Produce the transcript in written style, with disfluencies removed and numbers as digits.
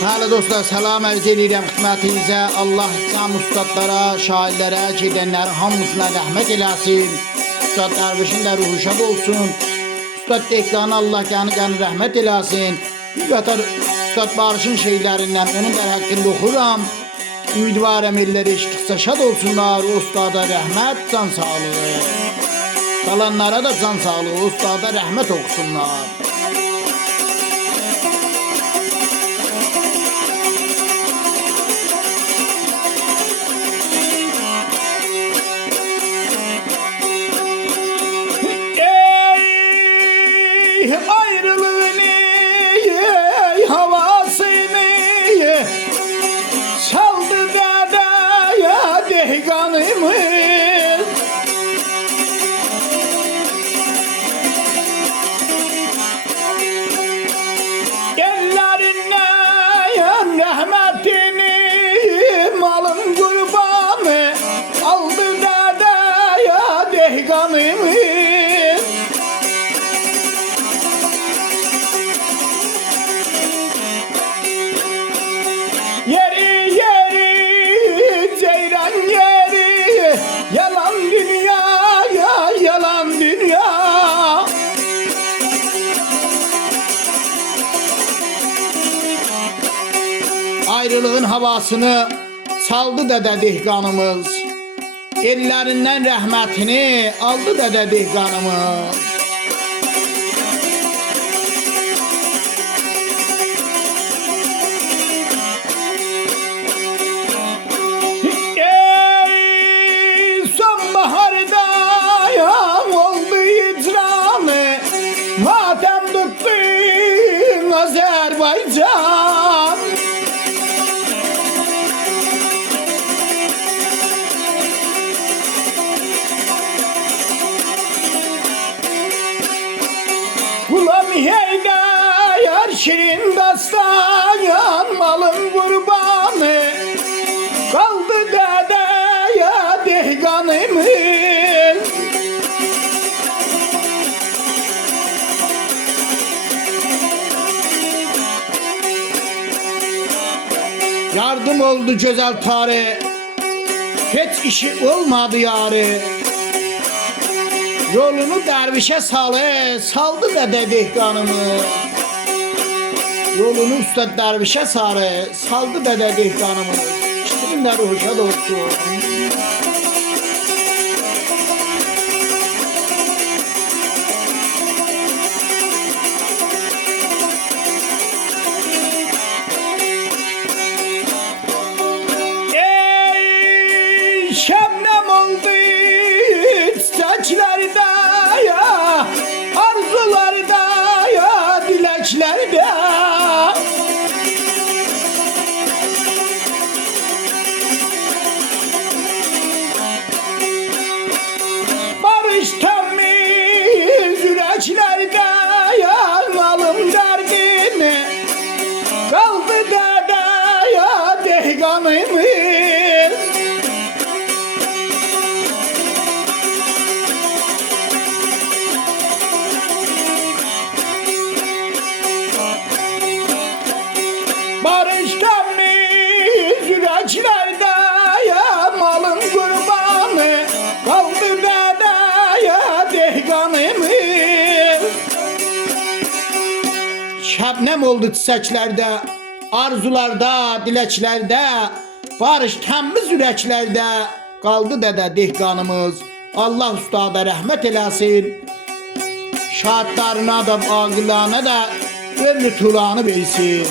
Değerli dostlar, salam arz edirəm xidmətinizə. Allah cəm ustadlara, şairlərə, gedənlərin hamısına rəhmət eləsin. Ustad Dərvişin də ruhu şad olsun. Ustad Dehqanı Allah qəni rəhmət eləsin. Bir qatar Ustad Barışın şeylərindən onun da haqqında oxuram. Ümidvarəm elləri eşitdikcə şad olsunlar. Ustada rəhmət, can sağlığı. Qalanlara da can sağlığı, ustada rəhmət oxusunlar. Ayrılığın havasını saldı dedeye dehqanımız. Ellerinden rahmetini malın kurbanı aldı dedeye dehqanımız. Yeri yeri ceyran yeri yalan dünya ya yalan dünya. Ayrılığın havasını saldı dədə dehqanımız. Ellerinden rəhmətini aldı dədə dehqanımız. Matem tuttun Azerbaycan. Ulan Heydar şirin dastan malın kurbanı kaldı dedeye dehqanımız. Yardım oldu güzel tarih, hiç işi olmadı yarı. Yolunu dervişe saldı dede dehqanımı. Yolunu usta dervişe saldı dede dehqanımı. İşte de ruhu şad olsun. Şebnem oldu çiçeklerde ya, arzularda ya, dileklerde. Barış temiz yüreklerde ya, malım derdini kaldı dede ya dehqanımız. Barış temiz yüreklerde ya, malın kurbanı kaldı dede ya dehqanımız. Şebnem oldu çiçeklerde, arzularda, dileklərdə, barış təmiz ürəklərdə qaldı dədə dehqanımız. Allah ustada rəhmət eləsin. Şahidlərine da, ağılarına da ömrü tulanı versin.